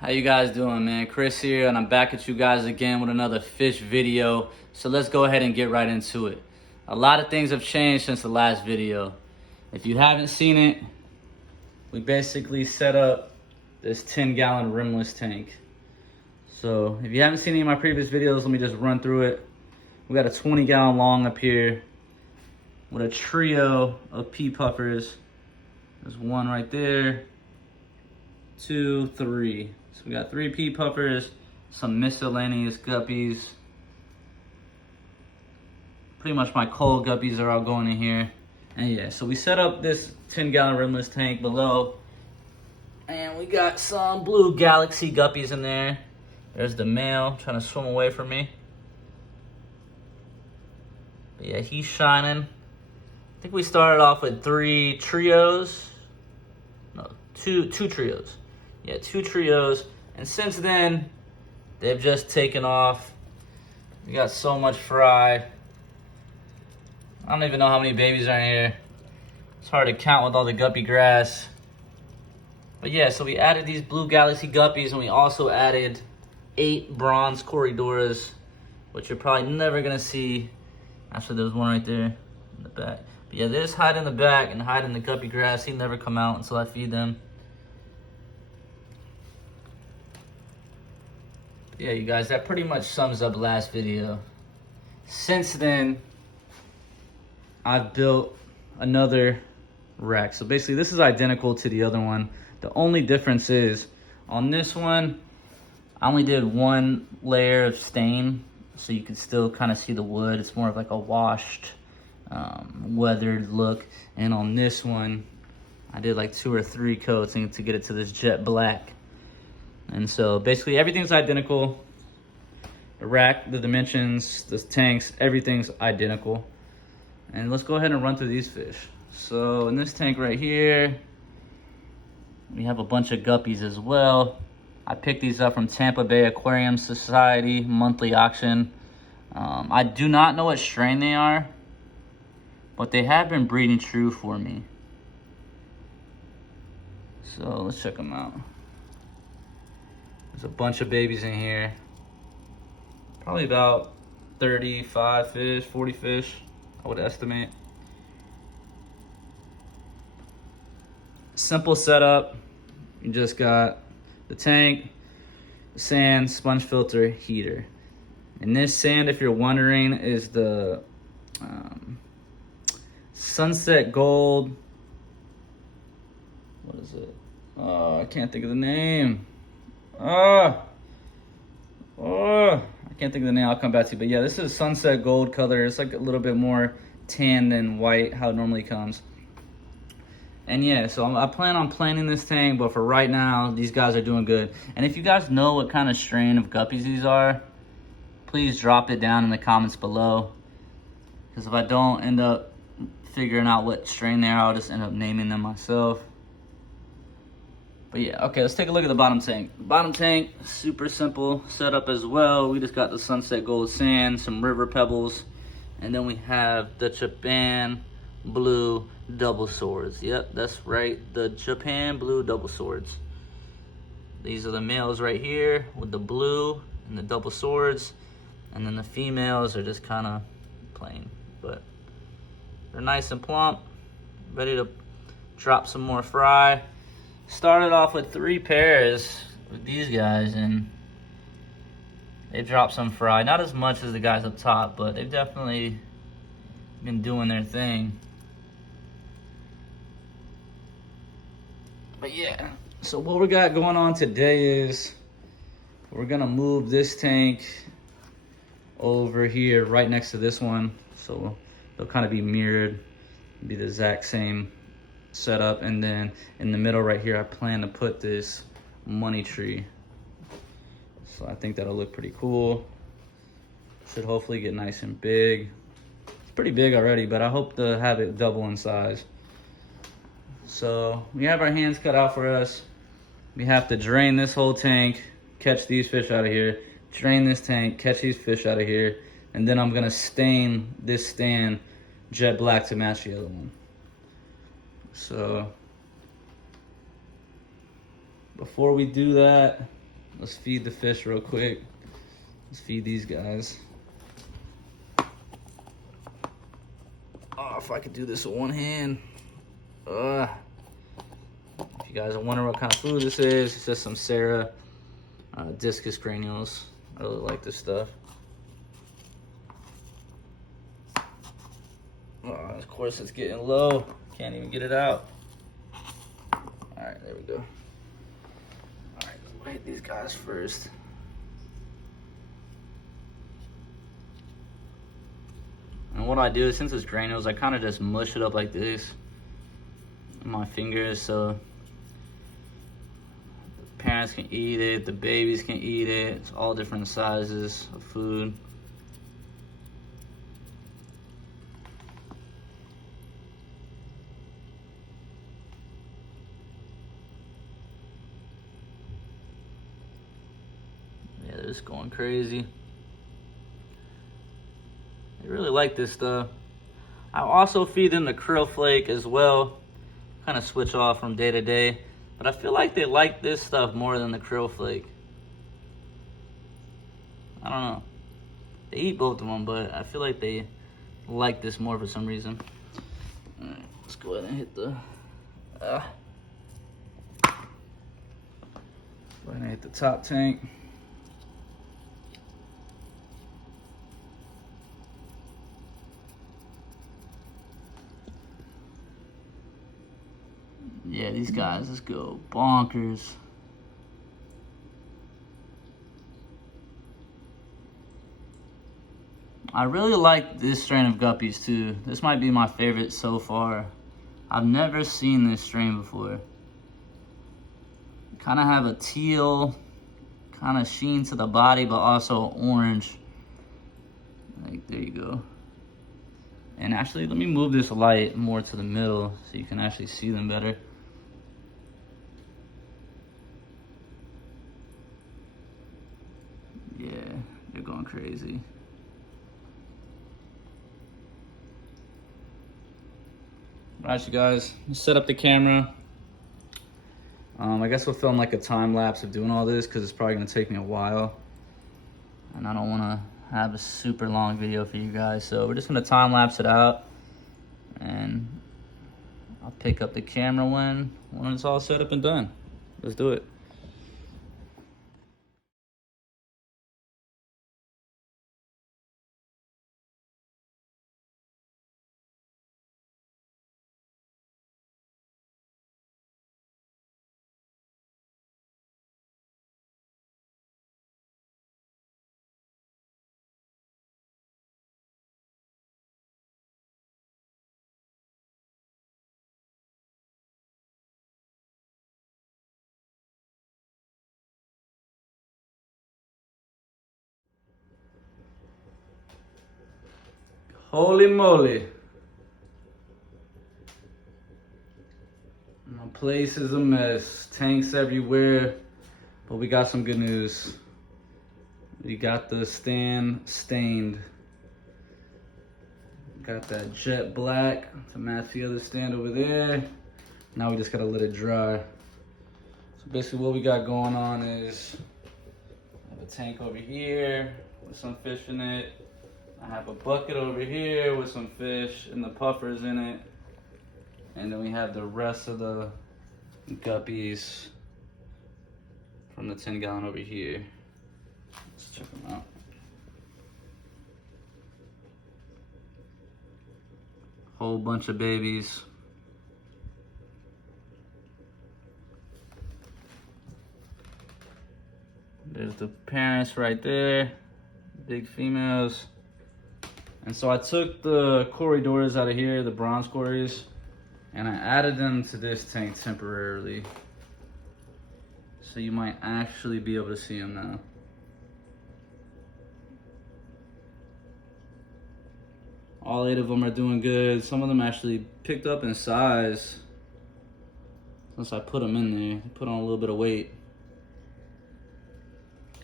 How you guys doing, man? Chris here, and I'm back at you guys again with another fish video. So let's go ahead and get right into it. A lot of things have changed since the last video. If you haven't seen it, we basically set up this 10-gallon rimless tank. So if you haven't seen any of my previous videos, let me just run through it. We got a 20-gallon long up here with a trio of pea puffers. There's one right there, 2, 3. So we got 3 pea puffers, some miscellaneous guppies. Pretty much my cold guppies are all going in here. And yeah, so we set up this 10-gallon rimless tank below. And we got some blue galaxy guppies in there. There's the male trying to swim away from me. But yeah, he's shining. I think we started off with 3 trios. No, two trios. Yeah, 2 trios. And since then, they've just taken off. We got so much fry. I don't even know how many babies are in here. It's hard to count with all the guppy grass. But yeah, so we added these blue galaxy guppies, and we also added 8 bronze corridoras, which you're probably never gonna see. Actually, there's one right there in the back. But yeah, they just hide in the back and hide in the guppy grass. He never come out until I feed them. Yeah, you guys, that pretty much sums up last video. Since then, I've built another rack. So basically, this is identical to the other one. The only difference is, on this one, I only did 1 layer of stain, so you can still kind of see the wood. It's more of like a washed, weathered look. And on this one, I did like 2 or 3 coats to get it to this jet black. And so basically everything's identical. The rack, the dimensions, the tanks, everything's identical. And let's go ahead and run through these fish. So in this tank right here, we have a bunch of guppies as well. I picked these up from Tampa Bay Aquarium Society monthly auction. I do not know what strain they are, but they have been breeding true for me. So let's check them out. There's a bunch of babies in here. Probably about 35 fish, 40 fish, I would estimate. Simple setup. You just got the tank, the sand, sponge filter, heater. And this sand, if you're wondering, is the Sunset Gold. What is it? Oh, I can't think of the name. I can't think of the name. I'll come back to you. But yeah, this is Sunset Gold color. It's like a little bit more tan than white, how it normally comes. And yeah, so I plan on planting this tank, but for right now, these guys are doing good. And if you guys know what kind of strain of guppies these are, please drop it down in the comments below. Because if I don't end up figuring out what strain they are, I'll just end up naming them myself. But yeah, okay, let's take a look at the bottom tank. The bottom tank, super simple setup as well. We just got the Sunset Gold sand, some river pebbles, and then we have the Japan Blue double swords. Yep, that's right, the Japan Blue double swords. These are the males right here with the blue and the double swords, and then the females are just kind of plain, but they're nice and plump, ready to drop some more fry. Started off with 3 pairs with these guys, and they dropped some fry. Not as much as the guys up top, but they've definitely been doing their thing. But yeah, so what we got going on today is we're gonna move this tank over here right next to this one. So they'll kind of be mirrored, be the exact same setup. And then in the middle right here, I plan to put this money tree. So I think that'll look pretty cool. Should hopefully get nice and big. It's pretty big already, but I hope to have it double in size. So we have our hands cut out for us. We have to drain this whole tank, catch these fish out of here, drain this tank, catch these fish out of here, and then I'm gonna stain this stand jet black to match the other one. So before we do that, Let's feed the fish real quick. Let's feed these guys. Oh, if I could do this with one hand. If you guys are wondering what kind of food this is, it's just some Sarah discus granules. I really like this stuff. Oh, of course it's getting low. Can't even get it out. All right, there we go. All right, let's hit these guys first. And what I do, since it's granules, I kind of just mush it up like this in my fingers, so the parents can eat it, the babies can eat it. It's all different sizes of food. Yeah, they're just going crazy. They really like this stuff. I also feed them the krill flake as well. Kind of switch off from day to day. But I feel like they like this stuff more than the krill flake. I don't know. They eat both of them, but I feel like they like this more for some reason. All right, let's go ahead and hit the... Go ahead and hit the top tank. Yeah, these guys just go bonkers. I really like this strain of guppies too. This might be my favorite so far. I've never seen this strain before. Kind of have a teal kind of sheen to the body, but also orange. Like, there you go. And actually, let me move this light more to the middle so you can actually see them better. Yeah, they're going crazy. Alright, you guys, let's set up the camera. I guess we'll film like a time lapse of doing all this because it's probably gonna take me a while. And I don't wanna have a super long video for you guys. So we're just gonna time lapse it out. And I'll pick up the camera when it's all set up and done. Let's do it. Holy moly. My place is a mess. Tanks everywhere. But we got some good news. We got the stand stained. Got that jet black to match the other stand over there. Now we just gotta let it dry. So basically what we got going on is I have a tank over here with some fish in it. I have a bucket over here with some fish and the puffers in it. And then we have the rest of the guppies from the 10-gallon over here. Let's check them out. Whole bunch of babies. There's the parents right there, big females. And so I took the corridors out of here, the bronze corys, and I added them to this tank temporarily. So you might actually be able to see them now. All 8 of them are doing good. Some of them actually picked up in size once I put them in there. Put on a little bit of weight.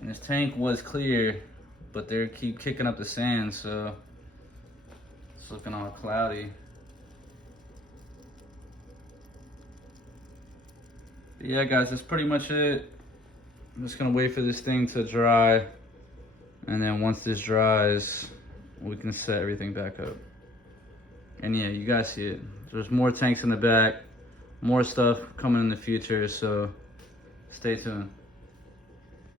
And this tank was clear, but they keep kicking up the sand, so it's looking all cloudy. But yeah, guys, that's pretty much it. I'm just gonna wait for this thing to dry, and then once this dries, we can set everything back up. And yeah, you guys see it. There's more tanks in the back, more stuff coming in the future, so stay tuned.